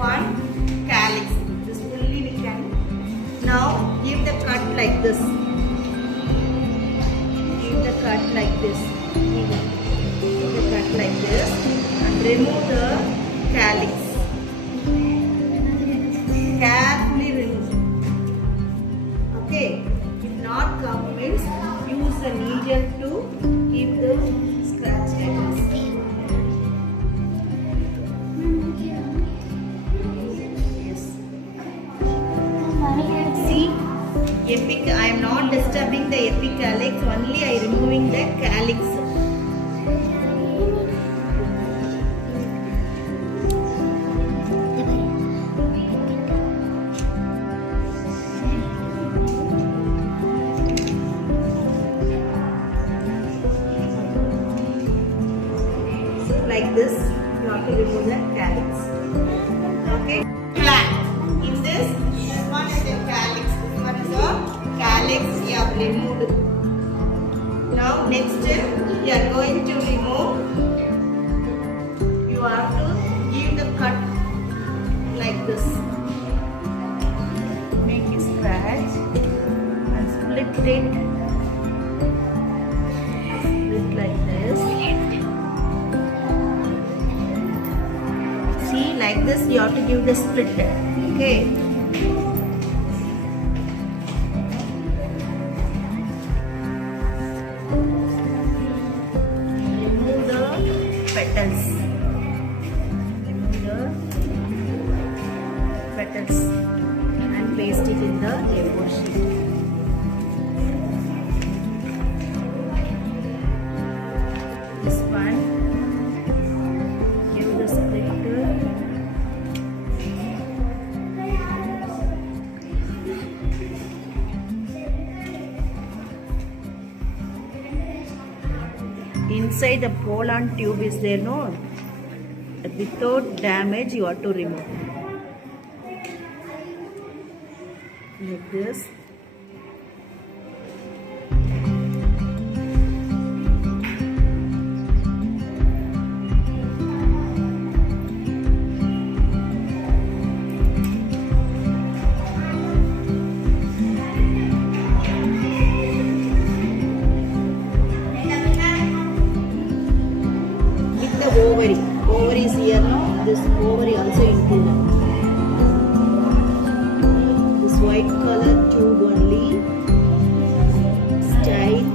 one calyx. This fully we can. Now give the cut like this. Give the cut like this. Give the cut like this and remove the calyx. Carefully remove. Okay. If not come means use the needle to give the scratch like this. I am not disturbing the epicalyx, only I am removing the calyx. So like this, you have to remove the calyx. Okay? Plant. In this one is the calyx. Calyx we have removed. Now next we are going to remove. You have to give the cut like this. Make a scratch and split it. Split like this. See, like this you have to give the split. Okay. Petals. Remove the petals and paste it in the A4 sheet. This one, give the splitter. Inside the pollen tube is there, no? Without damage you have to remove. Like this. Ovary is here now. This ovary also included. This white color tube only. Style.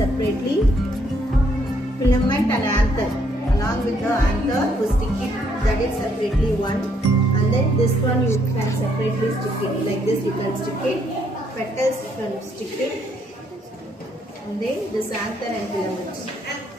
separately. Filament and anther. Along with the anther, you stick it, that is separately one. And then this one you can separately stick it. Like this you can stick it. Petals you can stick it. And then this anther and filament.